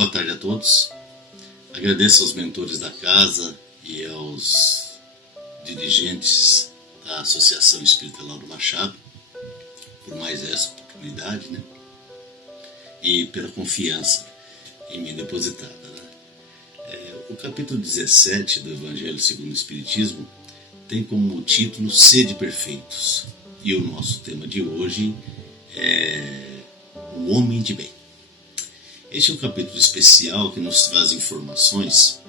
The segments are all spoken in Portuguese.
Boa tarde a todos. Agradeço aos mentores da casa e aos dirigentes da Associação Espírita Lauro Machado por mais essa oportunidade, né? E pela confiança em mim depositada, né? O capítulo 17 do Evangelho segundo o Espiritismo tem como título Sede Perfeitos. E o nosso tema de hoje é o Homem de Bem. Este é um capítulo especial que nos traz informações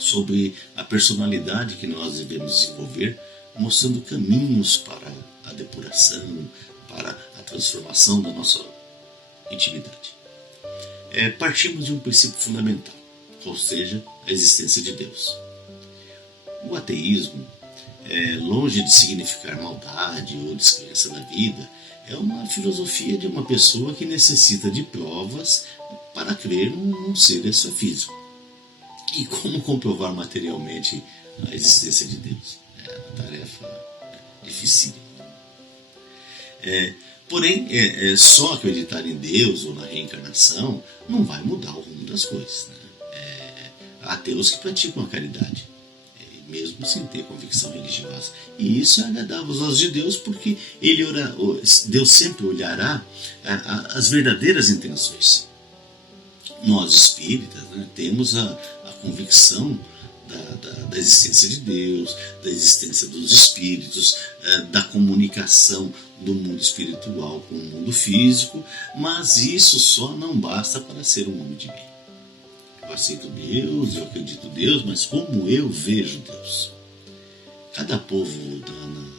sobre a personalidade que nós devemos desenvolver, mostrando caminhos para a depuração, para a transformação da nossa intimidade. Partimos de um princípio fundamental, ou seja, a existência de Deus. O ateísmo, longe de significar maldade ou descrença na vida, é uma filosofia de uma pessoa que necessita de provas para crer num ser extrafísico. E como comprovar materialmente a existência de Deus? É uma tarefa difícil. Porém, só acreditar em Deus ou na reencarnação não vai mudar o rumo das coisas, né? Há ateus que praticam a caridade, mesmo sem ter convicção religiosa. E isso é agradável aos de Deus, porque Deus sempre olhará as verdadeiras intenções. Nós espíritas, né, temos a convicção da existência de Deus, da existência dos espíritos, da comunicação do mundo espiritual com o mundo físico, mas isso só não basta para ser um homem de bem. Eu aceito Deus, eu acredito em Deus, mas como eu vejo Deus? Cada povo no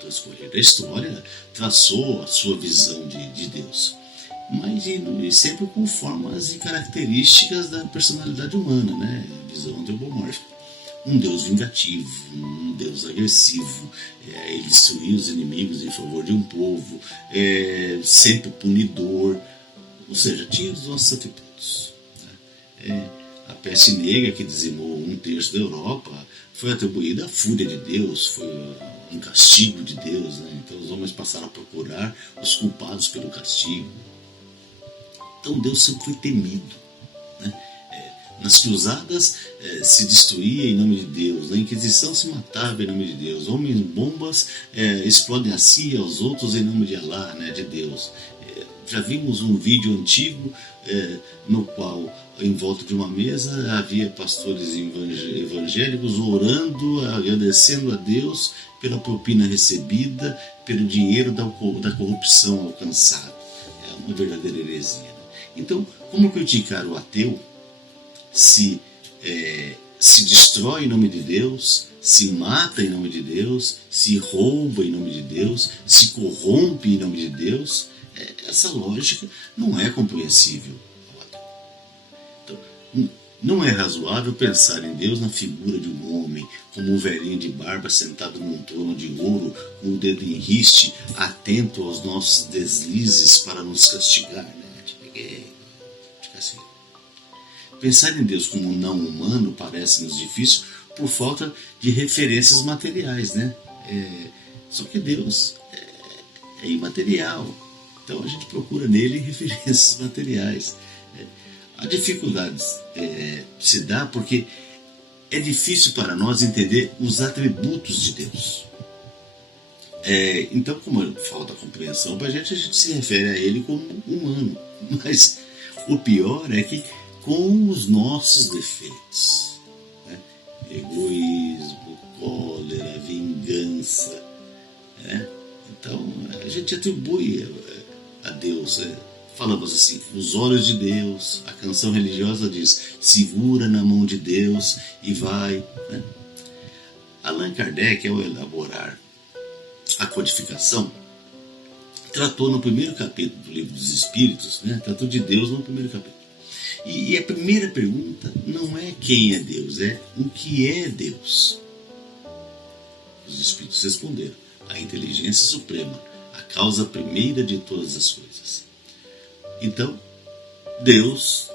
transcorrer da história traçou a sua visão de Deus, mas sempre com formas e características da personalidade humana, né? Visão antropomórfica. Um Deus vingativo, um Deus agressivo, ele destruía os inimigos em favor de um povo, sempre punidor, ou seja, tinha os nossos atributos. A peste negra que dizimou 1/3 da Europa foi atribuída à fúria de Deus, foi um castigo de Deus, né? Então os homens passaram a procurar os culpados pelo castigo. Então Deus sempre foi temido, né? Nas cruzadas se destruía em nome de Deus, na Inquisição se matava em nome de Deus, homens bombas explodem a si e aos outros em nome de Alá, né, de Deus. Já vimos um vídeo antigo no qual, em volta de uma mesa, havia pastores evangélicos orando, agradecendo a Deus pela propina recebida, pelo dinheiro da corrupção alcançado. É uma verdadeira heresia. Então, como criticar o ateu se destrói em nome de Deus, se mata em nome de Deus, se rouba em nome de Deus, se corrompe em nome de Deus? Essa lógica não é compreensível ao ateu. Então, não é razoável pensar em Deus na figura de um homem, como um velhinho de barba sentado num trono de ouro, com o dedo em riste, atento aos nossos deslizes para nos castigar, né? Pensar em Deus como não humano parece-nos difícil por falta de referências materiais, né? Só que Deus é imaterial, então a gente procura nele referências materiais. A dificuldade se dá porque é difícil para nós entender os atributos de Deus. Então, como falta compreensão para a gente se refere a ele como humano. Mas o pior é que com os nossos defeitos, né? Egoísmo, cólera, vingança, né? Então a gente atribui a Deus, falamos assim, os olhos de Deus. A canção religiosa diz, segura na mão de Deus e vai, né? Allan Kardec, ao elaborar a codificação, tratou no primeiro capítulo do Livro dos Espíritos, né? Tratou de Deus no primeiro capítulo. E a primeira pergunta não é quem é Deus, é o que é Deus. Os Espíritos responderam, a inteligência suprema, a causa primeira de todas as coisas. Então, Deus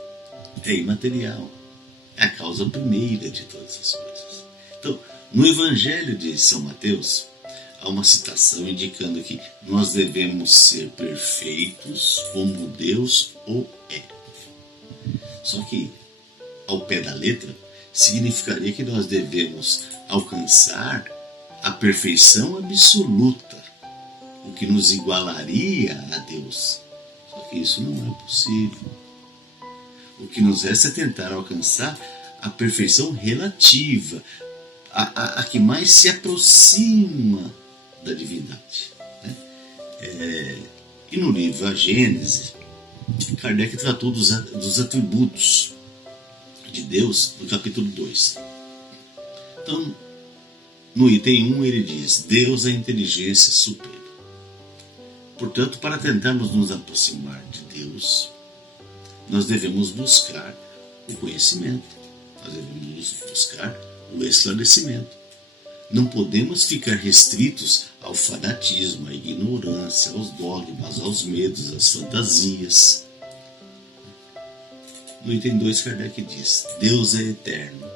é imaterial, é a causa primeira de todas as coisas. Então, no Evangelho de São Mateus, há uma citação indicando que nós devemos ser perfeitos como Deus o é. Só que, ao pé da letra, significaria que nós devemos alcançar a perfeição absoluta, o que nos igualaria a Deus. Só que isso não é possível. O que nos resta é tentar alcançar a perfeição relativa, a que mais se aproxima da divindade. E no livro A Gênese, Kardec tratou dos atributos de Deus no capítulo 2. Então, no item 1 ele diz: Deus é a inteligência suprema. Portanto, para tentarmos nos aproximar de Deus, nós devemos buscar o conhecimento, nós devemos buscar o esclarecimento. Não podemos ficar restritos ao fanatismo, à ignorância, aos dogmas, aos medos, às fantasias. No item 2, Kardec diz: Deus é eterno.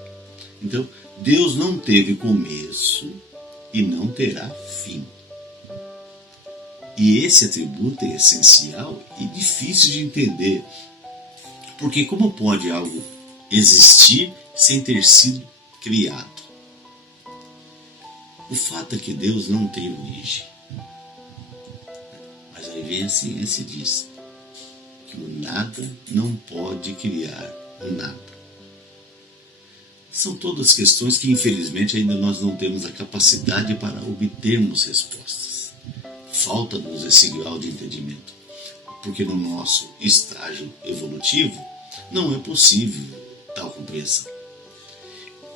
Então, Deus não teve começo e não terá fim. E esse atributo é essencial e difícil de entender. Porque como pode algo existir sem ter sido criado? O fato é que Deus não tem origem. Mas aí vem a ciência e diz que o nada não pode criar o nada. São todas questões que infelizmente ainda nós não temos a capacidade para obtermos respostas. Falta-nos esse grau de entendimento, porque no nosso estágio evolutivo não é possível tal compreensão.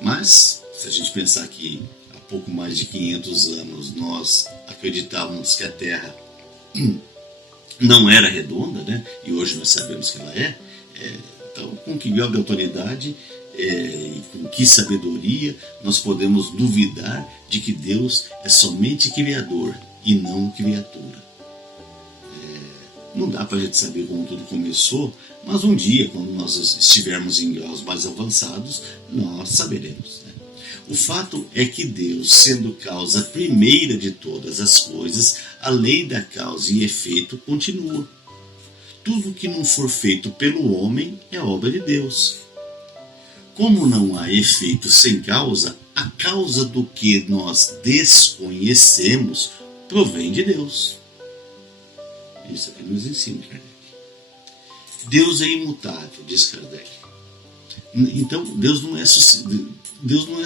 Mas, se a gente pensar que há pouco mais de 500 anos nós acreditávamos que a Terra não era redonda, né? E hoje nós sabemos que ela é, então com que grau de autoridade e com que sabedoria nós podemos duvidar de que Deus é somente Criador e não criatura? Não dá para a gente saber como tudo começou, mas um dia, quando nós estivermos em graus mais avançados, nós saberemos. Né? O fato é que Deus, sendo causa primeira de todas as coisas, a lei da causa e efeito continua. Tudo que não for feito pelo homem é obra de Deus. Como não há efeito sem causa, a causa do que nós desconhecemos provém de Deus. Isso aqui nos ensina Kardec. Deus é imutável, diz Kardec. Então, Deus não é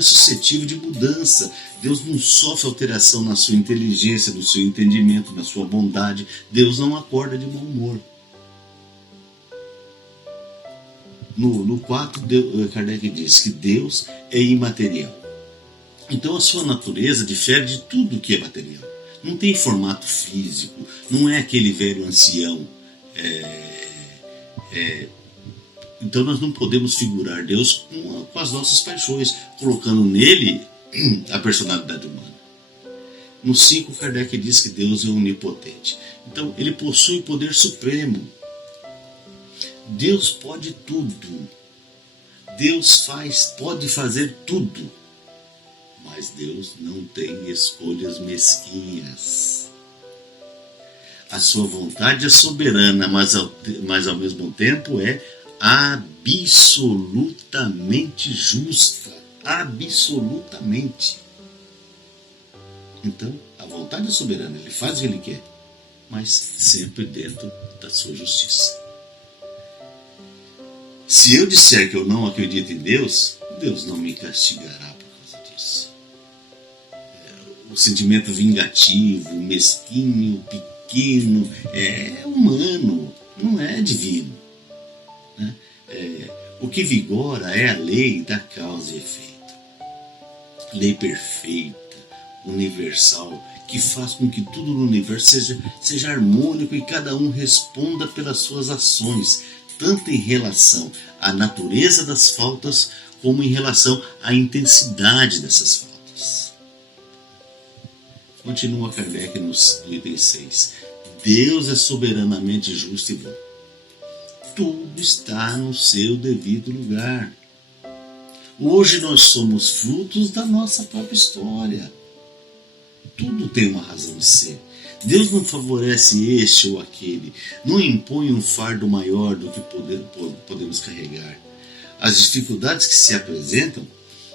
suscetível de mudança. Deus não sofre alteração na sua inteligência, no seu entendimento, na sua bondade. Deus não acorda de mau humor. No 4, Kardec diz que Deus é imaterial. Então, a sua natureza difere de tudo que é material. Não tem formato físico, não é aquele velho ancião. Então nós não podemos figurar Deus com as nossas paixões, colocando nele a personalidade humana. No 5, Kardec diz que Deus é onipotente. Então ele possui o poder supremo. Deus pode tudo. Deus pode fazer tudo. Mas Deus não tem escolhas mesquinhas. A sua vontade é soberana, mas ao mesmo tempo é absolutamente justa. Absolutamente. Então, a vontade é soberana, ele faz o que ele quer, mas sempre dentro da sua justiça. Se eu disser que eu não acredito em Deus, Deus não me castigará por causa disso. O sentimento vingativo, mesquinho, pequeno, é humano, não é divino. Né? O que vigora é a lei da causa e efeito. Lei perfeita, universal, que faz com que tudo no universo seja harmônico e cada um responda pelas suas ações, tanto em relação à natureza das faltas, como em relação à intensidade dessas faltas. Continua Kardec no item 6. Deus é soberanamente justo e bom. Tudo está no seu devido lugar. Hoje nós somos frutos da nossa própria história. Tudo tem uma razão de ser. Deus não favorece este ou aquele, não impõe um fardo maior do que podemos carregar. As dificuldades que se apresentam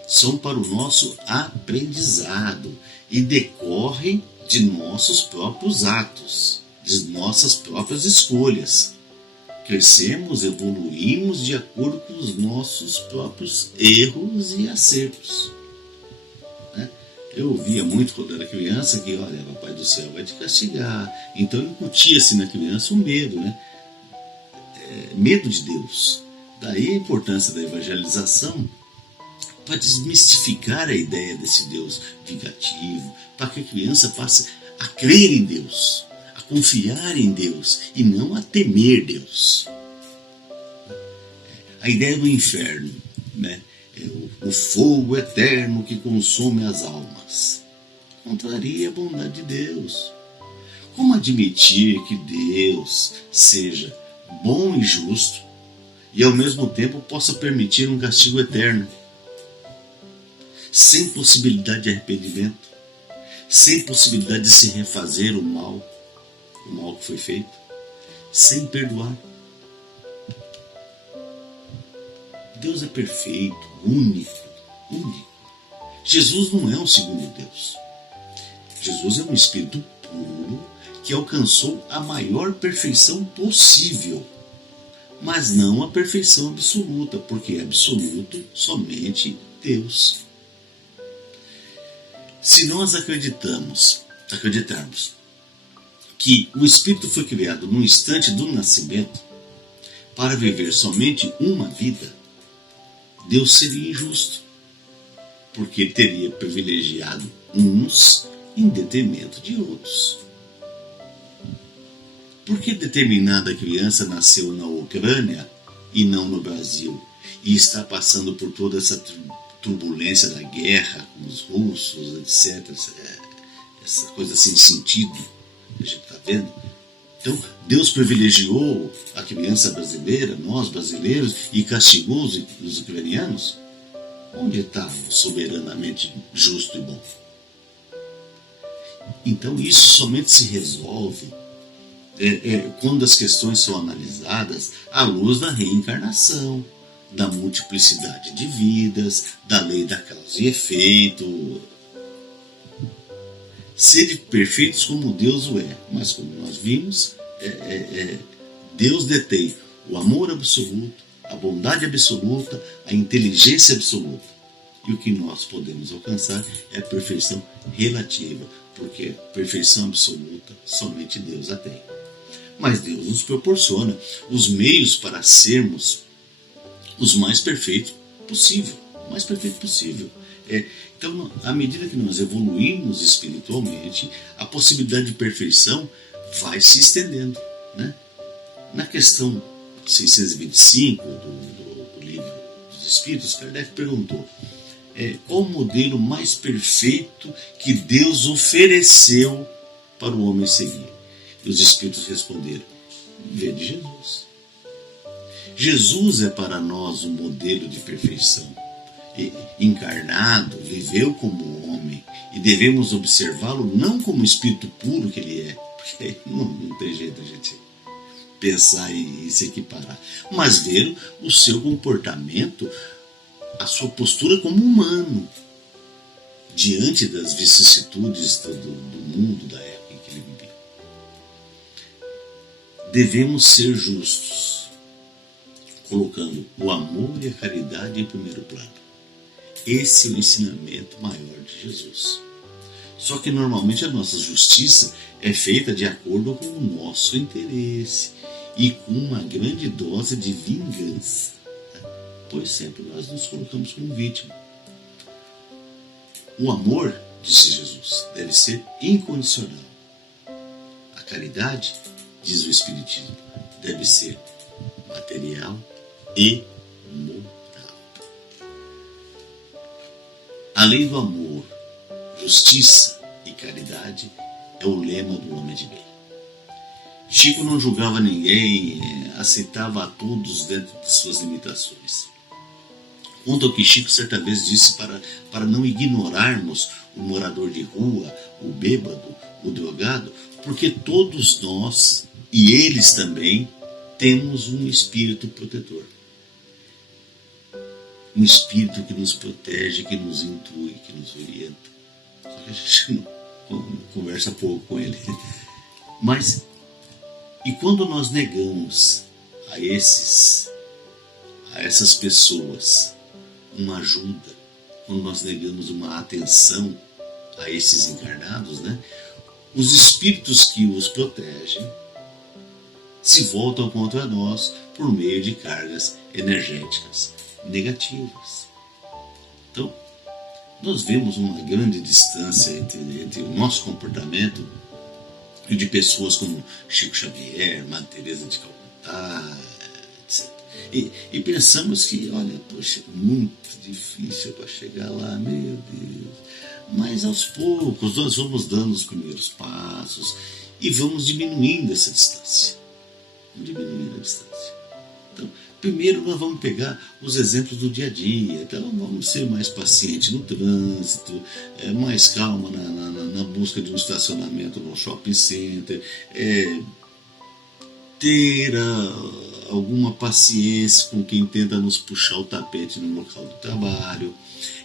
são para o nosso aprendizado e decorrem de nossos próprios atos, de nossas próprias escolhas. Crescemos, evoluímos de acordo com os nossos próprios erros e acertos. Eu ouvia muito quando era criança que, olha, Papai do Céu vai te castigar. Então incutia-se na criança o medo, medo de Deus. Daí a importância da evangelização para desmistificar a ideia desse Deus vingativo, para que a criança passe a crer em Deus, a confiar em Deus e não a temer Deus. A ideia do inferno, o fogo eterno que consome as almas, contraria a bondade de Deus. Como admitir que Deus seja bom e justo e ao mesmo tempo possa permitir um castigo eterno, sem possibilidade de arrependimento, sem possibilidade de se refazer o mal que foi feito, sem perdoar? Deus é perfeito, único. Jesus não é um segundo Deus. Jesus é um Espírito puro que alcançou a maior perfeição possível, mas não a perfeição absoluta, porque é absoluto somente Deus. Se nós acreditarmos que o Espírito foi criado no instante do nascimento para viver somente uma vida, Deus seria injusto, porque teria privilegiado uns em detrimento de outros. Por que determinada criança nasceu na Ucrânia e não no Brasil e está passando por toda essa turbulência da guerra com os russos, etc., essa coisa sem sentido que a gente está vendo? Então, Deus privilegiou a criança brasileira, nós brasileiros, e castigou os ucranianos? Onde está o soberanamente justo e bom? Então, isso somente se resolve quando as questões são analisadas à luz da reencarnação, da multiplicidade de vidas, da lei da causa e efeito. Sede perfeitos como Deus o é, mas como nós vimos, Deus detém o amor absoluto, a bondade absoluta, a inteligência absoluta. E o que nós podemos alcançar é a perfeição relativa, porque a perfeição absoluta somente Deus a tem. Mas Deus nos proporciona os meios para sermos os mais perfeitos possível, Então, à medida que nós evoluímos espiritualmente, a possibilidade de perfeição vai se estendendo. Na questão 625 do livro dos Espíritos, Kardec perguntou qual o modelo mais perfeito que Deus ofereceu para o homem seguir? E os Espíritos responderam: vede Jesus. Jesus é para nós um modelo de perfeição. Encarnado, viveu como homem, e devemos observá-lo não como o espírito puro que ele é, porque não tem jeito a gente pensar e se equiparar, mas ver o seu comportamento, a sua postura como humano, diante das vicissitudes do mundo, da época em que ele vivia. Devemos ser justos, colocando o amor e a caridade em primeiro plano. Esse é o ensinamento maior de Jesus. Só que normalmente a nossa justiça é feita de acordo com o nosso interesse e com uma grande dose de vingança, pois sempre nós nos colocamos como vítima. O amor, disse Jesus, deve ser incondicional. A caridade, diz o Espiritismo, deve ser material e moral. A lei do amor, justiça e caridade é o lema do homem de bem. Chico não julgava ninguém, aceitava a todos dentro de suas limitações. Conta o que Chico certa vez disse para não ignorarmos o morador de rua, o bêbado, o drogado, Porque todos nós, e eles também, temos um espírito protetor. Um espírito que nos protege, que nos intui, que nos orienta. Só que a gente não conversa pouco com ele. Mas, e quando nós negamos a essas pessoas uma ajuda, quando nós negamos uma atenção a esses encarnados, né, os espíritos que os protegem se voltam contra nós por meio de cargas energéticas negativas. Então, nós vemos uma grande distância entre o nosso comportamento e de pessoas como Chico Xavier, Madre Teresa de Calcutá, etc. E pensamos que, olha, poxa, muito difícil para chegar lá, meu Deus. Mas aos poucos nós vamos dando os primeiros passos e vamos diminuindo essa distância. Vamos diminuindo a distância. Então, primeiro nós vamos pegar os exemplos do dia a dia. Então vamos ser mais pacientes no trânsito, mais calma na busca de um estacionamento no shopping center, ter alguma paciência com quem tenta nos puxar o tapete no local do trabalho,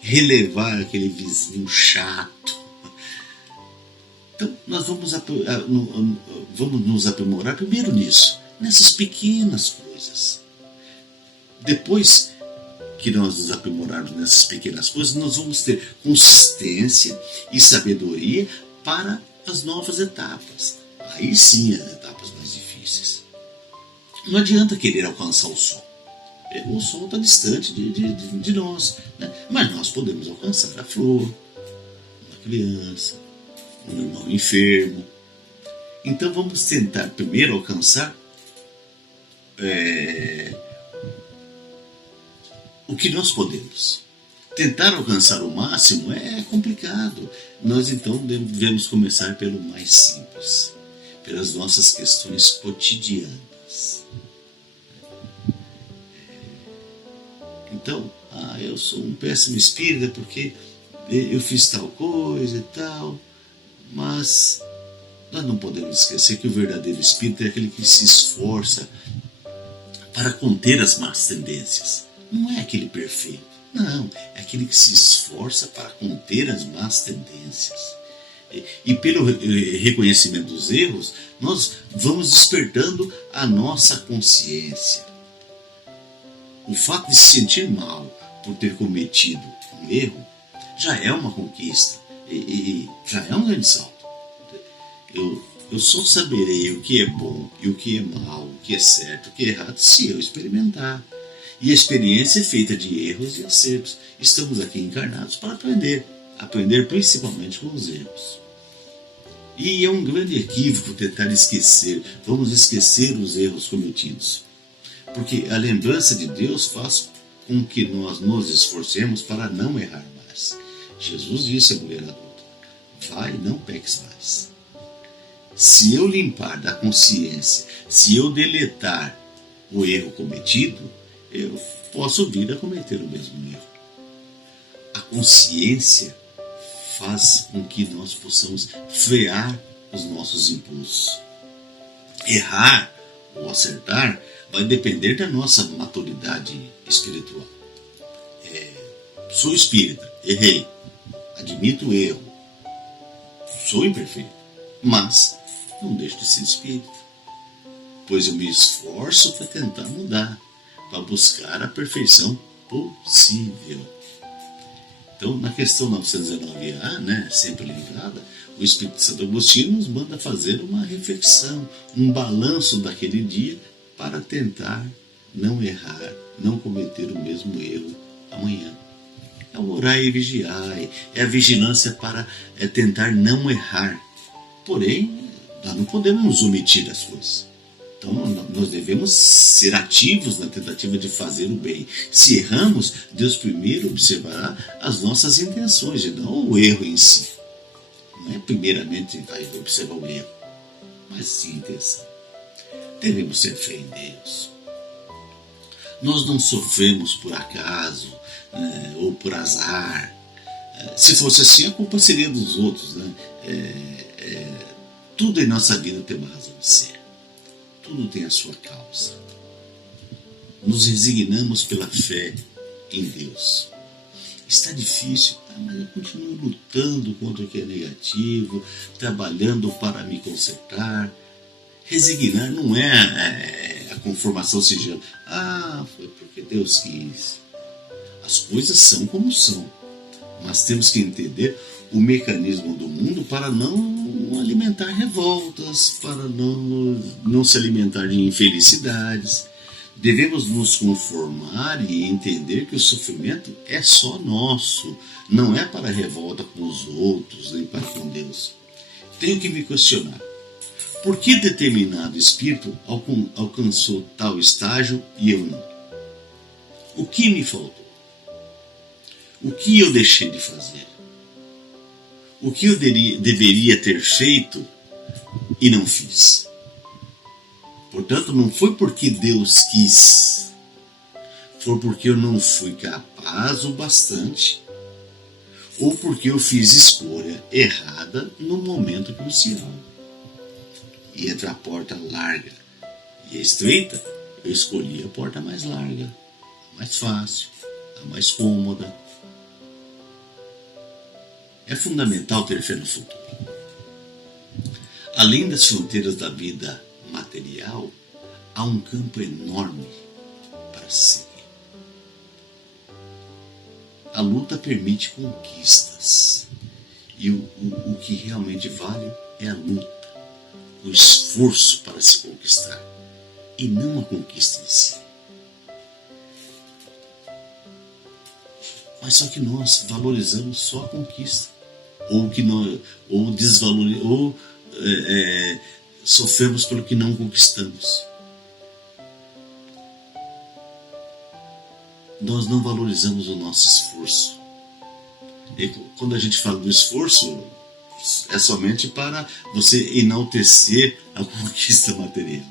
relevar aquele vizinho chato. Então nós vamos nos aprimorar primeiro nisso, nessas pequenas coisas. Depois que nós nos aprimorarmos nessas pequenas coisas, nós vamos ter consistência e sabedoria para as novas etapas. Aí sim as etapas mais difíceis. Não adianta querer alcançar o sol. O sol está distante de nós, né? Mas nós podemos alcançar a flor, uma criança, um irmão enfermo. Então vamos tentar primeiro alcançar o que nós podemos. Tentar alcançar o máximo é complicado. Nós então devemos começar pelo mais simples, pelas nossas questões cotidianas. Então, eu sou um péssimo espírita porque eu fiz tal coisa e tal, mas nós não podemos esquecer que o verdadeiro espírito é aquele que se esforça para conter as más tendências. Não é aquele perfeito, não, é aquele que se esforça para conter as más tendências. E pelo reconhecimento dos erros, nós vamos despertando a nossa consciência. O fato de se sentir mal por ter cometido um erro já é uma conquista e já é um grande salto. Eu só saberei o que é bom e o que é mal, o que é certo, o que é errado, se eu experimentar. E a experiência é feita de erros e acertos. Estamos aqui encarnados para aprender principalmente com os erros. E é um grande equívoco tentar esquecer, vamos esquecer os erros cometidos. Porque a lembrança de Deus faz com que nós nos esforcemos para não errar mais. Jesus disse à mulher adulta: vai, não peques mais. Se eu limpar da consciência, se eu deletar o erro cometido, eu posso vir a cometer o mesmo erro. A consciência faz com que nós possamos frear os nossos impulsos. Errar ou acertar vai depender da nossa maturidade espiritual. Sou espírita, errei, admito o erro, sou imperfeito, mas não deixo de ser espírita, pois eu me esforço para tentar mudar, para buscar a perfeição possível. Então, na questão 919A, né, sempre lembrada, o Espírito Santo Agostinho nos manda fazer uma reflexão, um balanço daquele dia para tentar não errar, não cometer o mesmo erro amanhã. É o orar e vigiar, é a vigilância para tentar não errar. Porém, nós não podemos nos omitir das coisas. Então, nós devemos ser ativos na tentativa de fazer o bem. Se erramos, Deus primeiro observará as nossas intenções e não o erro em si. Não é primeiramente vai observar o erro, mas sim a intenção. Devemos ter fé em Deus. Nós não sofremos por acaso, ou por azar. Se fosse assim, a culpa seria dos outros, né? Tudo em nossa vida tem uma razão de ser. Tudo tem a sua causa. Nos resignamos pela fé em Deus. Está difícil, mas eu continuo lutando contra o que é negativo, trabalhando para me consertar. Resignar não é a conformação singela. Foi porque Deus quis. As coisas são como são, mas temos que entender o mecanismo do mundo para não alimentar revoltas, para não se alimentar de infelicidades. Devemos nos conformar e entender que o sofrimento é só nosso, não é para revolta com os outros, nem para com Deus. Tenho que me questionar. Por que determinado espírito alcançou tal estágio e eu não? O que me faltou? O que eu deixei de fazer? O que eu deveria ter feito e não fiz? Portanto, não foi porque Deus quis, foi porque eu não fui capaz o bastante, ou porque eu fiz escolha errada no momento crucial. E entre a porta larga e a estreita, eu escolhi a porta mais larga, a mais fácil, a mais cômoda. É fundamental ter fé no futuro. Além das fronteiras da vida material, há um campo enorme para se seguir. A luta permite conquistas. E o que realmente vale é a luta, o esforço para se conquistar, e não a conquista em si. Mas só que nós valorizamos só a conquista, sofremos pelo que não conquistamos. Nós não valorizamos o nosso esforço. E quando a gente fala do esforço, é somente para você enaltecer a conquista material.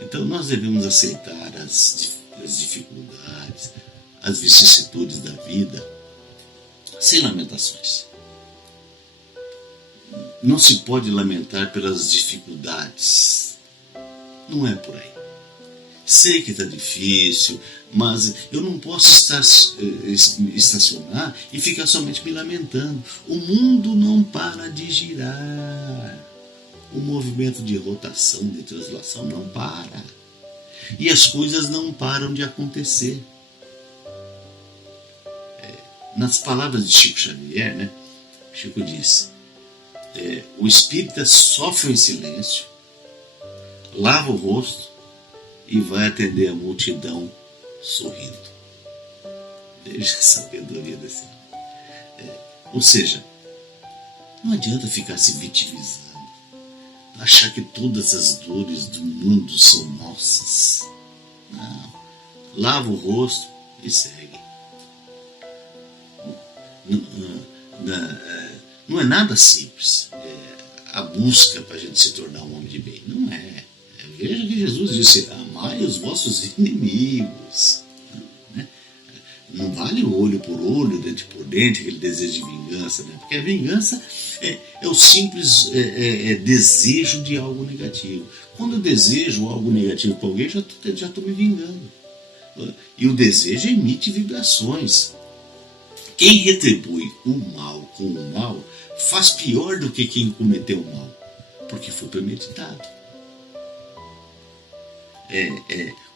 Então nós devemos aceitar as dificuldades, as vicissitudes da vida, sem lamentações. Não se pode lamentar pelas dificuldades. Não é por aí. Sei que está difícil, mas eu não posso estacionar e ficar somente me lamentando. O mundo não para de girar. O movimento de rotação, de translação não para. E as coisas não param de acontecer. Nas palavras de Chico Xavier, né? Chico disse: o espírita sofre em silêncio, lava o rosto e vai atender a multidão sorrindo. Veja a sabedoria desse homem. Ou seja, não adianta ficar se vitimizando, achar que todas as dores do mundo são nossas. Não. Lava o rosto e segue. Não é nada simples a busca para a gente se tornar um homem de bem. Não é. Veja que Jesus disse: amai os vossos inimigos. Né? Não vale o olho por olho, dente por dente, aquele desejo de vingança. Né? Porque a vingança é o simples desejo de algo negativo. Quando eu desejo algo negativo para alguém, já estou me vingando. E o desejo emite vibrações. Quem retribui o mal com o mal faz pior do que quem cometeu o mal, porque foi premeditado.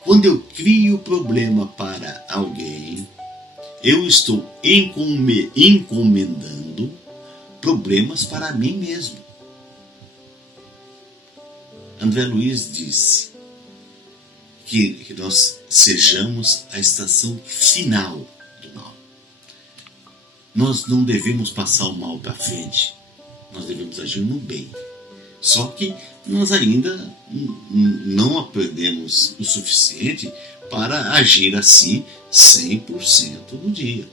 Quando eu crio problema para alguém, eu estou encomendando problemas para mim mesmo. André Luiz disse que nós sejamos a estação final do mal. Nós não devemos passar o mal para frente, nós devemos agir no bem. Só que nós ainda não aprendemos o suficiente para agir assim 100% no dia.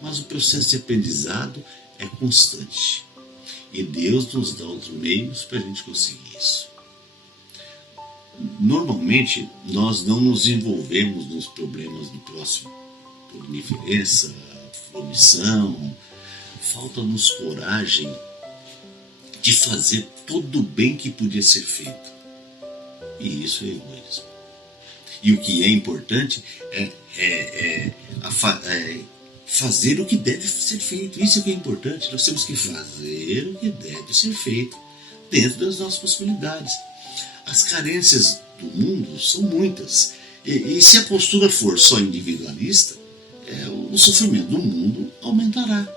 Mas o processo de aprendizado é constante. E Deus nos dá os meios para a gente conseguir isso. Normalmente, nós não nos envolvemos nos problemas do próximo por indiferença, por omissão. Falta-nos coragem de fazer todo o bem que podia ser feito. E isso é egoísmo. E o que é importante é fazer o que deve ser feito. Isso é o que é importante. Nós temos que fazer o que deve ser feito dentro das nossas possibilidades. As carências do mundo são muitas. E se a postura for só individualista, o sofrimento do mundo aumentará.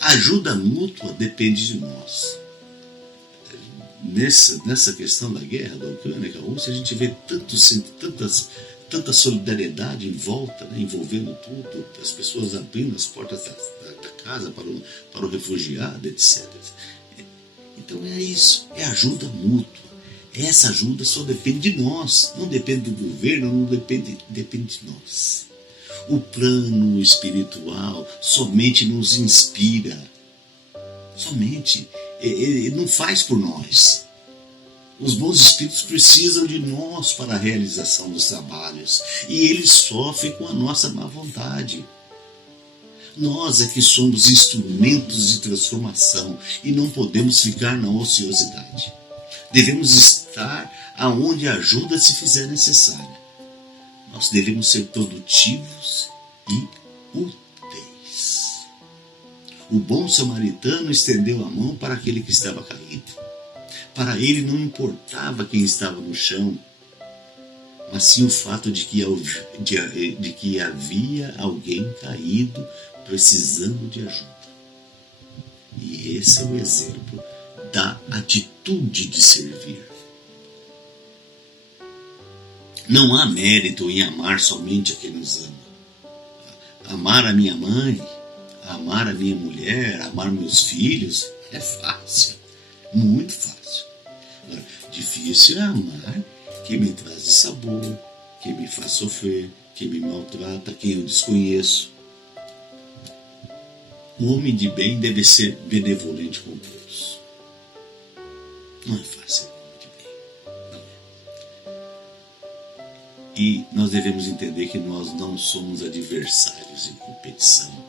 A ajuda mútua depende de nós. Nessa questão da guerra da Ucrânia com a Rússia, a gente vê tanta solidariedade em volta, né, envolvendo tudo, as pessoas abrindo as portas da casa para o refugiado, etc. Então é isso, é ajuda mútua. Essa ajuda só depende de nós, não depende do governo, não depende de nós. O plano espiritual somente nos inspira, somente, ele não faz por nós. Os bons espíritos precisam de nós para a realização dos trabalhos e eles sofrem com a nossa má vontade. Nós é que somos instrumentos de transformação e não podemos ficar na ociosidade. Devemos estar aonde a ajuda se fizer necessária. Nós devemos ser produtivos e úteis. O bom samaritano estendeu a mão para aquele que estava caído. Para ele não importava quem estava no chão, mas sim o fato de que havia alguém caído precisando de ajuda. E esse é o exemplo da atitude de servir. Não há mérito em amar somente a quem nos ama. Amar a minha mãe, amar a minha mulher, amar meus filhos é fácil, muito fácil. Agora, difícil é amar quem me traz sabor, quem me faz sofrer, quem me maltrata, quem eu desconheço. O homem de bem deve ser benevolente com todos. Não é fácil ser homem de bem. Não é. E nós devemos entender que nós não somos adversários em competição.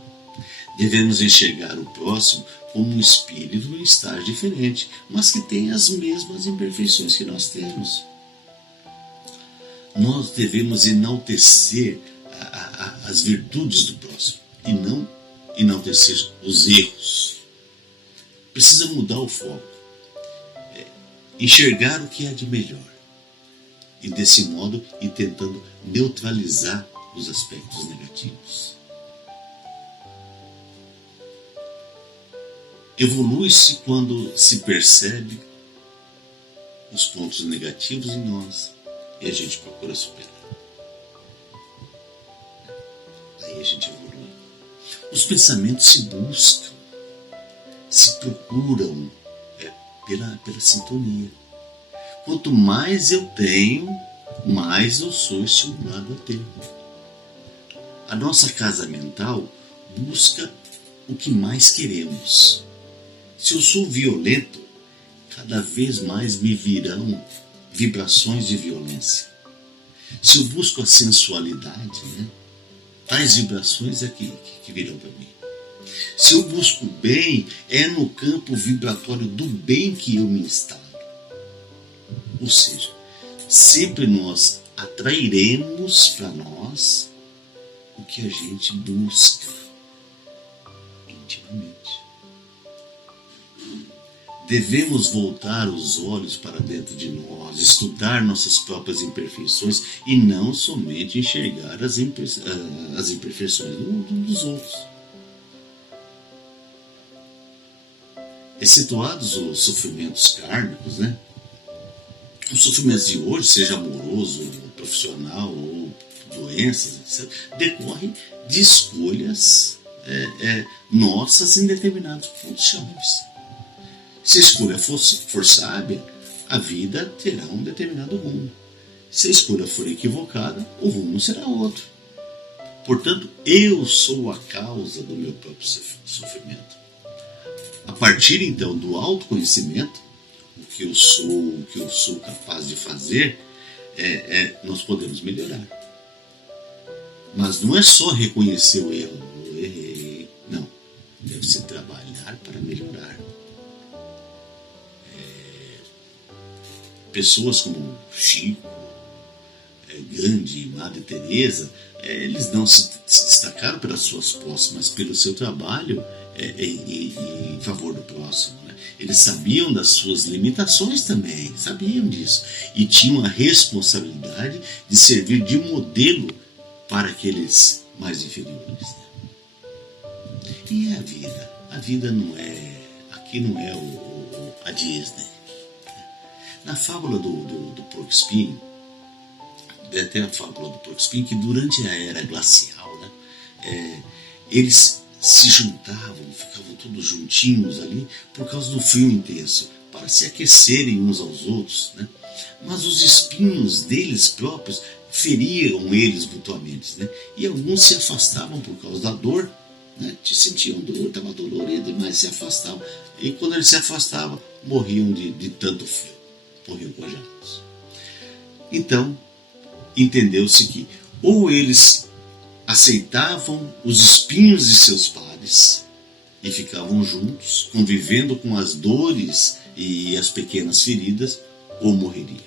Devemos enxergar o próximo como um espírito em estágio diferente, mas que tem as mesmas imperfeições que nós temos. Nós devemos enaltecer as virtudes do próximo e não enaltecer os erros. Precisa mudar o foco, enxergar o que há de melhor e desse modo ir tentando neutralizar os aspectos negativos. Evolui-se quando se percebe os pontos negativos em nós e a gente procura superar. Aí a gente evolui. Os pensamentos se buscam, se procuram pela sintonia. Quanto mais eu tenho, mais eu sou estimulado a ter. A nossa casa mental busca o que mais queremos. Se eu sou violento, cada vez mais me virão vibrações de violência. Se eu busco a sensualidade, tais vibrações é que virão para mim. Se eu busco o bem, é no campo vibratório do bem que eu me instalo. Ou seja, sempre nós atrairemos para nós o que a gente busca intimamente. Devemos voltar os olhos para dentro de nós, estudar nossas próprias imperfeições e não somente enxergar as imperfeições dos outros. Excetuados os sofrimentos kármicos, os sofrimentos de hoje, seja amoroso, profissional ou doenças, etc., decorrem de escolhas nossas em determinados chãos. Se a escolha for sábia, a vida terá um determinado rumo. Se a escolha for equivocada, o rumo será outro. Portanto, eu sou a causa do meu próprio sofrimento. A partir então do autoconhecimento, o que eu sou capaz de fazer, nós podemos melhorar. Mas não é só reconhecer o erro, eu errei. Não. deve-se trabalhar para melhorar. Pessoas como Chico, Gandhi e Madre Teresa, eles não se destacaram pelas suas posses, mas pelo seu trabalho em favor do próximo. Né? Eles sabiam das suas limitações também, sabiam disso. E tinham a responsabilidade de servir de modelo para aqueles mais inferiores. Né? E é a vida. A vida não é... Aqui não é a Disney. Na fábula do porco espinho, até a fábula do porco espinho, que durante a era glacial, né, eles se juntavam, ficavam todos juntinhos ali por causa do frio intenso, para se aquecerem uns aos outros, né? Mas os espinhos deles próprios feriam eles mutuamente, né? E alguns se afastavam por causa da dor, né? Sentiam dor, estava dolorido, mas se afastavam, e quando eles se afastavam, morriam de tanto frio, morriam congelados. Então, entendeu-se que ou eles aceitavam os espinhos de seus pares e ficavam juntos, convivendo com as dores e as pequenas feridas, ou morreriam.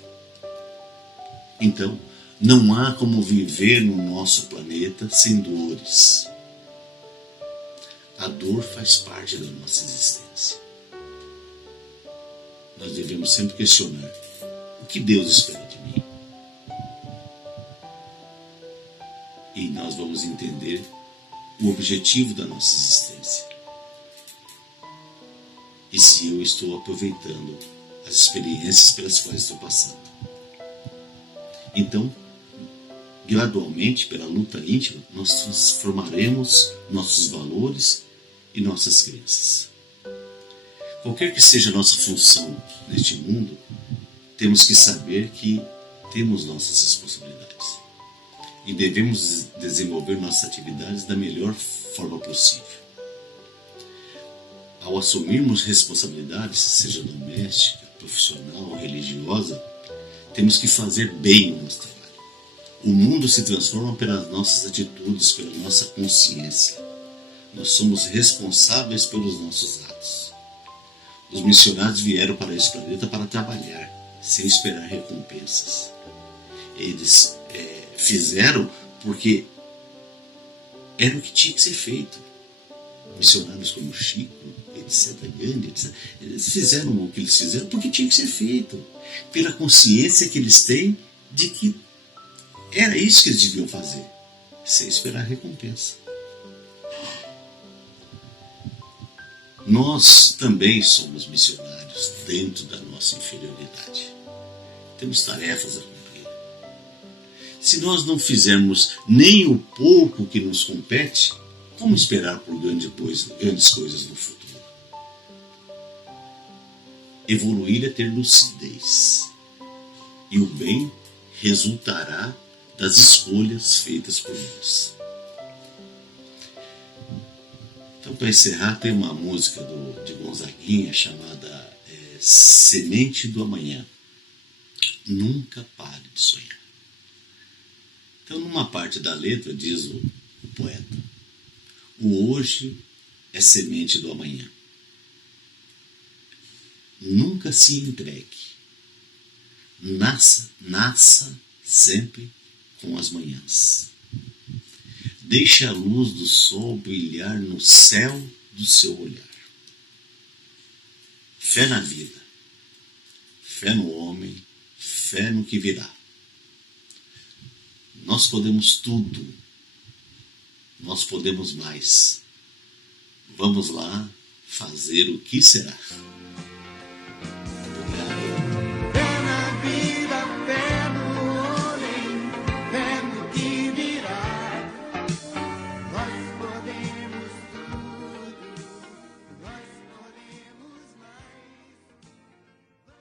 Então, não há como viver no nosso planeta sem dores. A dor faz parte da nossa existência. Nós devemos sempre questionar: o que Deus espera de mim? E nós vamos entender o objetivo da nossa existência. E se eu estou aproveitando as experiências pelas quais estou passando. Então, gradualmente, pela luta íntima, nós transformaremos nossos valores e nossas crenças. Qualquer que seja a nossa função neste mundo, temos que saber que temos nossas responsabilidades e devemos desenvolver nossas atividades da melhor forma possível. Ao assumirmos responsabilidades, seja doméstica, profissional ou religiosa, temos que fazer bem o nosso trabalho. O mundo se transforma pelas nossas atitudes, pela nossa consciência. Nós somos responsáveis pelos nossos atos. Os missionários vieram para esse planeta para trabalhar, sem esperar recompensas. Eles fizeram porque era o que tinha que ser feito. Missionários como Chico, etc., Gandhi, etc., eles fizeram o que eles fizeram porque tinha que ser feito, pela consciência que eles têm de que era isso que eles deviam fazer, sem esperar recompensa. Nós também somos missionários dentro da nossa inferioridade. Temos tarefas a cumprir. Se nós não fizermos nem o pouco que nos compete, como esperar por grandes coisas no futuro? Evoluir é ter lucidez. E o bem resultará das escolhas feitas por nós. Então, para encerrar, tem uma música de Gonzaguinha chamada Semente do Amanhã. Nunca pare de sonhar. Então, numa parte da letra, diz o poeta: o hoje é semente do amanhã. Nunca se entregue. Nasça sempre com as manhãs. Deixe a luz do sol brilhar no céu do seu olhar. Fé na vida, fé no homem, fé no que virá. Nós podemos tudo, nós podemos mais. Vamos lá fazer o que será.